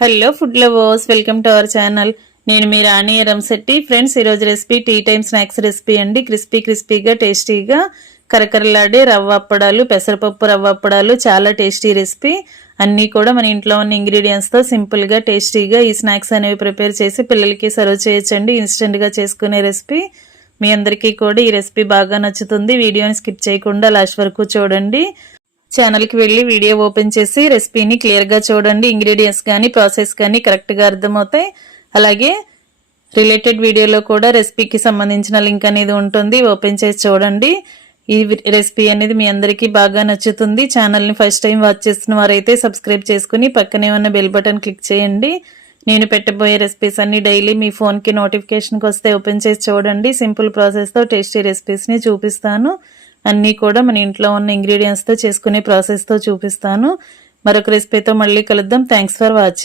Hello food lovers, welcome to our channel. నేను మీ Rani Ramshetty. Friends, ఈరోజు recipe tea time snacks recipe అండి. క్రిస్పీగా టేస్టీగా కరకరలాడే రవ్వ అప్పడాలు, పెసరపప్పు రవ్వ అప్పడాలు, చాలా టేస్టీ రెసిపీ. అన్నీ కూడా మన ఇంట్లో ఉన్న ఇంగ్రీడియంట్స్తో సింపుల్గా టేస్టీగా ఈ స్నాక్స్ అనేవి ప్రిపేర్ చేసి పిల్లలకి సర్వ్ చేయొచ్చండి. ఇన్స్టెంట్గా చేసుకునే రెసిపీ. మీ అందరికీ కూడా ఈ రెసిపీ బాగా నచ్చుతుంది. వీడియోని స్కిప్ చేయకుండా లాస్ట్ వరకు చూడండి. ఛానల్కి వెళ్ళి వీడియో ఓపెన్ చేసి రెసిపీని క్లియర్గా చూడండి. ఇంగ్రీడియంట్స్ కానీ ప్రాసెస్ కానీ కరెక్ట్గా అర్థమవుతాయి. అలాగే రిలేటెడ్ వీడియోలో కూడా రెసిపీకి సంబంధించిన లింక్ అనేది ఉంటుంది, ఓపెన్ చేసి చూడండి. ఈ రెసిపీ అనేది మీ అందరికీ బాగా నచ్చుతుంది. ఛానల్ని ఫస్ట్ టైం వాచ్ చేస్తున్న వారైతే సబ్స్క్రైబ్ చేసుకుని పక్కనే ఉన్న బెల్ బటన్ క్లిక్ చేయండి. నేను పెట్టబోయే రెసిపీస్ అన్ని డైలీ మీ ఫోన్కి నోటిఫికేషన్కి వస్తే ఓపెన్ చేసి చూడండి. సింపుల్ ప్రాసెస్తో టేస్టీ రెసిపీస్ని చూపిస్తాను. అన్నీ కూడా మన ఇంట్లో ఉన్న ఇంగ్రీడియంట్స్తో చేసుకునే ప్రాసెస్తో చూపిస్తాను. మరొక రెసిపీతో మళ్ళీ కలుద్దాం. Thanks for watching.